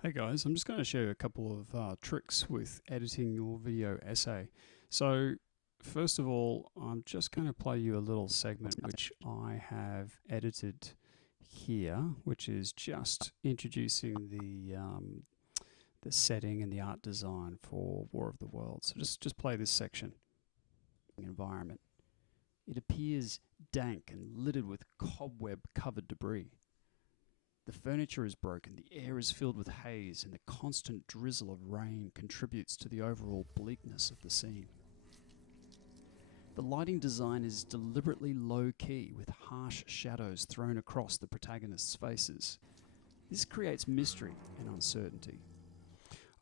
Hey guys, I'm just going to show you a couple of tricks with editing your video essay. So first of all, I'm just going to play you a little segment which I have edited here, which is just introducing the setting and the art design for War of the Worlds. So just play this section. Environment. It appears dank and littered with cobweb-covered debris. The furniture is broken, the air is filled with haze, and the constant drizzle of rain contributes to the overall bleakness of the scene. The lighting design is deliberately low-key, with harsh shadows thrown across the protagonists' faces. This creates mystery and uncertainty.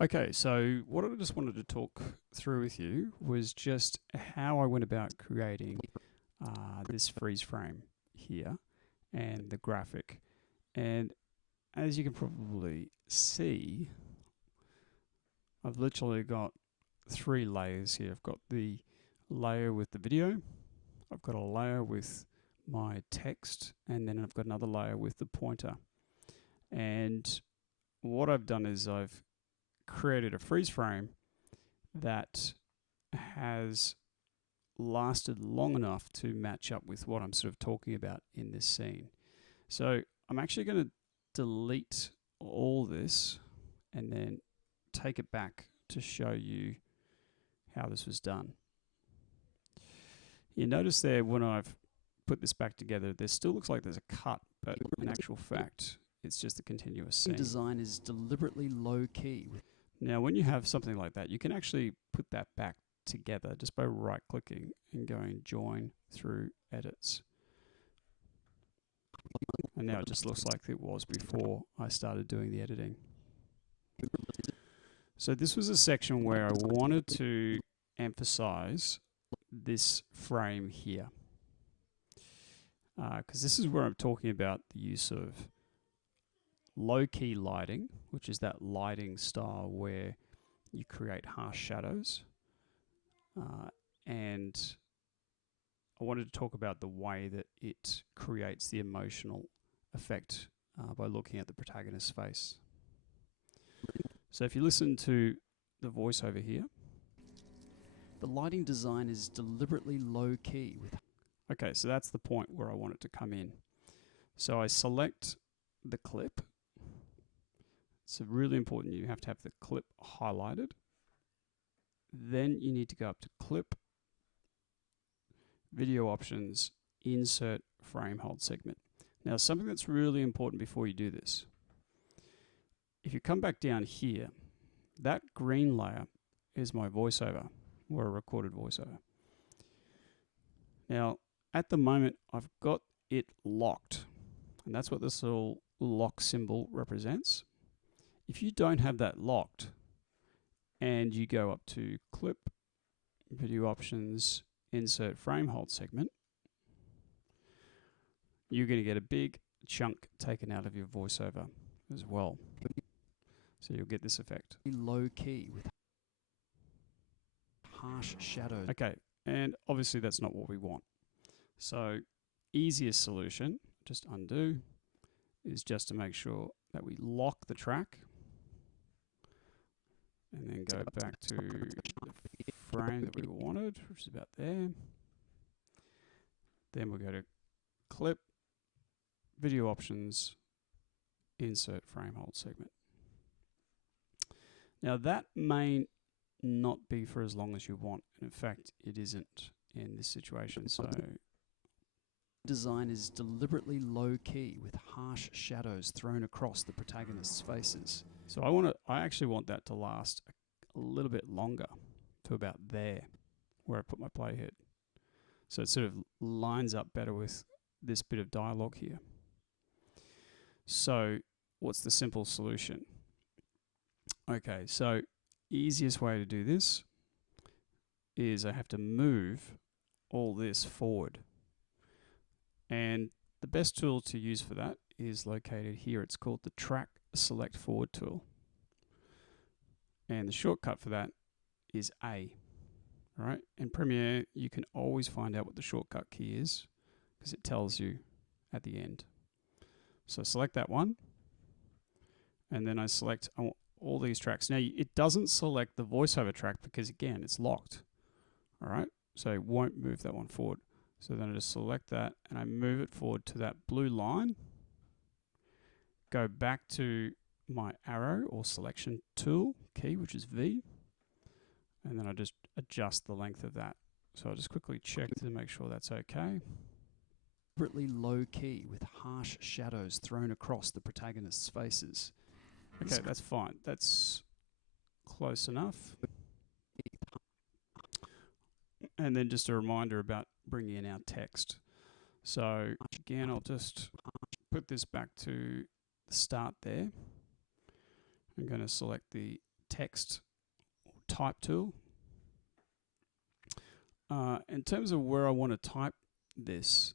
Okay, so what I just wanted to talk through with you was just how I went about creating this freeze frame here and the graphic. And as you can probably see, I've literally got three layers here. I've got the layer with the video, I've got a layer with my text, and then I've got another layer with the pointer. And what I've done is I've created a freeze frame that has lasted long enough to match up with what I'm sort of talking about in this scene. So I'm actually going to delete all this and then take it back to show you how this was done. You notice there when I've put this back together, there still looks like there's a cut, but in actual fact, it's just a continuous scene. The design is deliberately low key. Now, when you have something like that, you can actually put that back together just by right-clicking and going join through edits. And now it just looks like it was before I started doing the editing. So this was a section where I wanted to emphasize this frame here. Because this is where I'm talking about the use of low-key lighting, which is that lighting style where you create harsh shadows. And I wanted to talk about the way that it creates the emotional effect by looking at the protagonist's face. So if you listen to the voiceover here, the lighting design is deliberately low key. Okay, so that's the point where I want it to come in. So I select the clip. It's really important you have to have the clip highlighted. Then you need to go up to clip, video options, insert frame hold segment. Now something that's really important before you do this, if you come back down here, that green layer is my voiceover, or a recorded voiceover. Now at the moment I've got it locked, and that's what this little lock symbol represents. If you don't have that locked and you go up to clip, video options, insert frame hold segment, you're going to get a big chunk taken out of your voiceover as well. So you'll get this effect. Low key with harsh shadows. Okay, and obviously that's not what we want. So easiest solution, just undo, is just to make sure that we lock the track and then go back to the frame that we wanted, which is about there. Then we'll go to clip, video options, insert frame hold segment. Now that may not be for as long as you want. And in fact, it isn't in this situation. So design is deliberately low key with harsh shadows thrown across the protagonists' faces. So I actually want that to last a little bit longer, to about there, where I put my playhead. So it sort of lines up better with this bit of dialogue here. So what's the simple solution? Okay, so easiest way to do this is I have to move all this forward. And the best tool to use for that is located here. It's called the Track Select Forward tool. And the shortcut for that is A. All right, in Premiere, you can always find out what the shortcut key is because it tells you at the end. So select that one, and then I select all these tracks. Now, it doesn't select the voiceover track because, again, it's locked. All right, so it won't move that one forward. So then I just select that, and I move it forward to that blue line. Go back to my arrow or selection tool key, which is V, and then I just adjust the length of that. So I'll just quickly check to make sure that's okay. Deliberately low key with harsh shadows thrown across the protagonist's faces. Okay, that's fine. That's close enough. And then just a reminder about bringing in our text. So again, I'll just put this back to the start there. I'm going to select the text type tool. In terms of where I want to type this,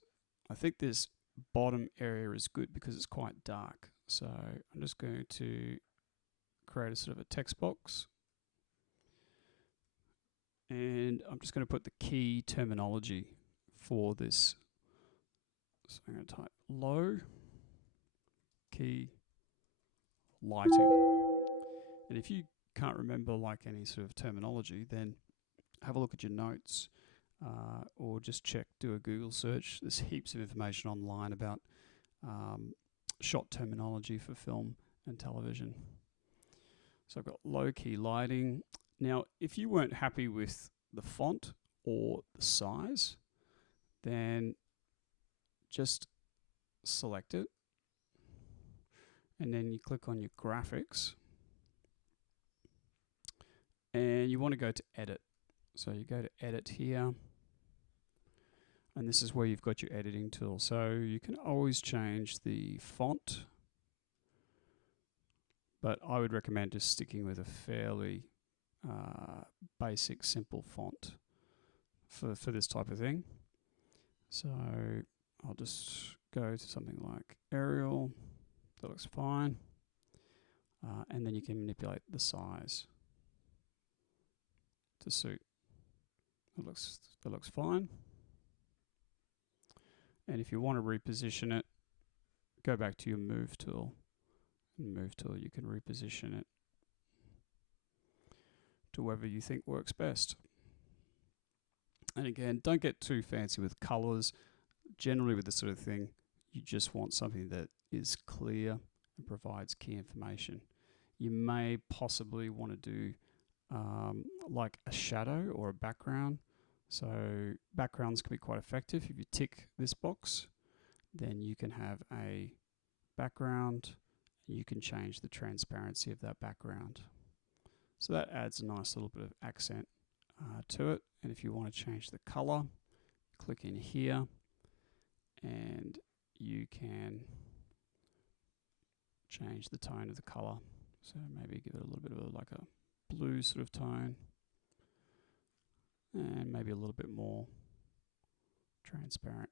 I think this bottom area is good because it's quite dark. So I'm just going to create a sort of a text box. And I'm just going to put the key terminology for this. So I'm going to type low key lighting. And if you can't remember like any sort of terminology, then have a look at your notes or just do a Google search. There's heaps of information online about shot terminology for film and television. So I've got low key lighting. Now, if you weren't happy with the font or the size, then just select it. And then you click on your graphics. And you want to go to edit. So you go to edit here. And this is where you've got your editing tool. So you can always change the font. But I would recommend just sticking with a fairly basic, simple font for this type of thing. So I'll just go to something like Arial. That looks fine. And then you can manipulate the size to suit. That looks fine. And if you want to reposition it, go back to your Move tool. In Move tool, you can reposition it to wherever you think works best. And again, don't get too fancy with colors. Generally with this sort of thing, you just want something that is clear and provides key information. You may possibly want to do like a shadow or a background. So backgrounds can be quite effective. If you tick this box, then you can have a background. You can change the transparency of that background. So that adds a nice little bit of accent to it. And if you want to change the color, click in here and you can change the tone of the color. So maybe give it a little bit of like a blue sort of tone and maybe a little bit more transparent.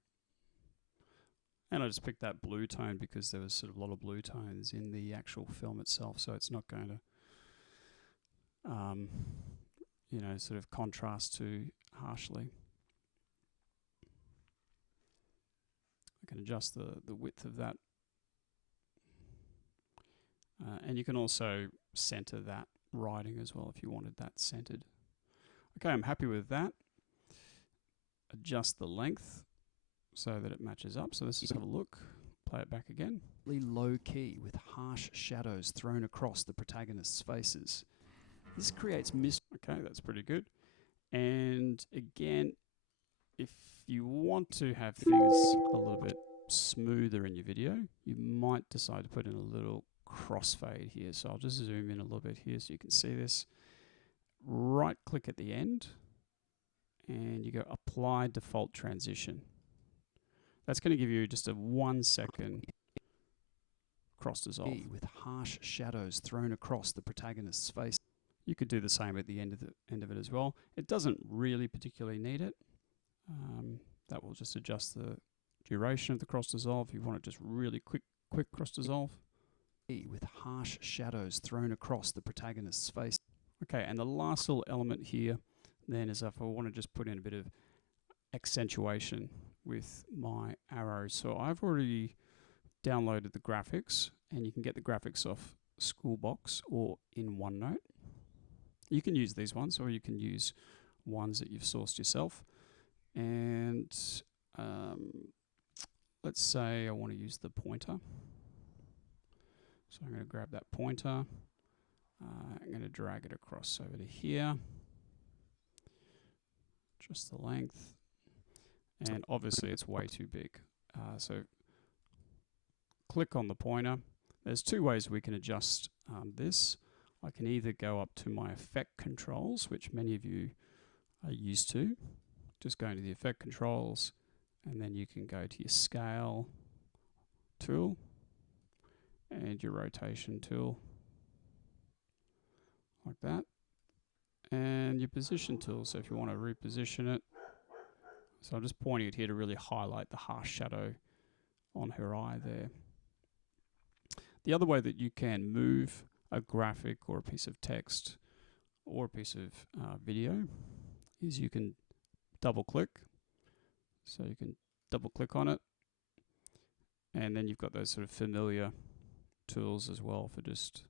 And I just picked that blue tone because there was sort of a lot of blue tones in the actual film itself, so it's not going to sort of contrast too harshly. I can adjust the width of that. And you can also center that writing as well if you wanted that centered. Okay, I'm happy with that. Adjust the length so that it matches up. So let's just have a look. Play it back again. Low key with harsh shadows thrown across the protagonist's faces. This creates Okay, that's pretty good. And again, if you want to have things a little bit smoother in your video, you might decide to put in a little crossfade here. So I'll just zoom in a little bit here so you can see this. Right click at the end and you go apply default transition. That's going to give you just a 1 second cross dissolve. With harsh shadows thrown across the protagonist's face. You could do the same at the end of it as well. It doesn't really particularly need it. That will just adjust the duration of the cross dissolve. If you want it just really quick cross dissolve. With harsh shadows thrown across the protagonist's face. Okay, and the last little element here then is if I want to just put in a bit of accentuation with my arrows. So I've already downloaded the graphics, and you can get the graphics off Schoolbox or in OneNote. You can use these ones, or you can use ones that you've sourced yourself. And let's say I want to use the pointer. So I'm going to grab that pointer. I'm going to drag it across over to here. Just the length. And obviously it's way too big. So click on the pointer. There's two ways we can adjust this. I can either go up to my effect controls, which many of you are used to. Just going to the effect controls, and then you can go to your scale tool and your rotation tool, like that, and your position tool. So if you want to reposition it, so I'm just pointing it here to really highlight the harsh shadow on her eye there. The other way that you can move a graphic or a piece of text or a piece of video is you can double click. So you can double click on it, and then you've got those sort of familiar tools as well for just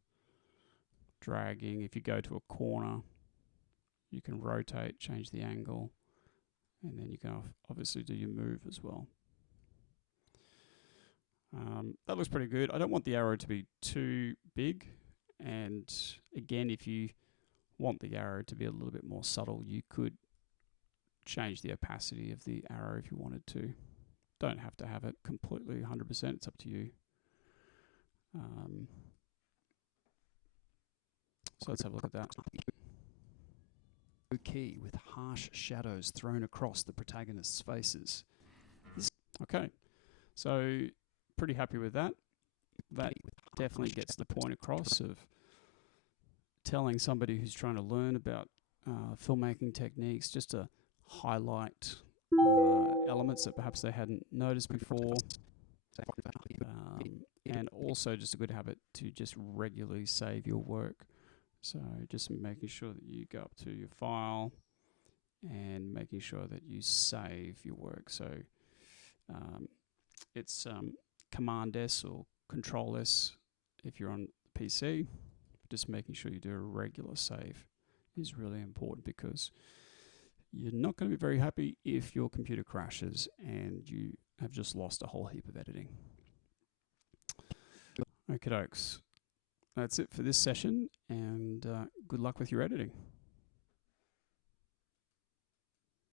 dragging. If you go to a corner, you can rotate, change the angle, and then you can obviously do your move as well. That looks pretty good. I don't want the arrow to be too big, and again, if you want the arrow to be a little bit more subtle, you could change the opacity of the arrow if you wanted to. Don't have to have it completely 100%, it's up to you. So let's have a look at that. Key with harsh shadows thrown across the protagonists' faces. Okay, so pretty happy with that. That definitely gets the point across of telling somebody who's trying to learn about filmmaking techniques, just to highlight elements that perhaps they hadn't noticed before, and also just a good habit to just regularly save your work. So just making sure that you go up to your file and making sure that you save your work. So it's Command S or Control S if you're on PC. Just making sure you do a regular save is really important, because you're not going to be very happy if your computer crashes and you have just lost a whole heap of editing. Okie dokes. That's it for this session, and good luck with your editing.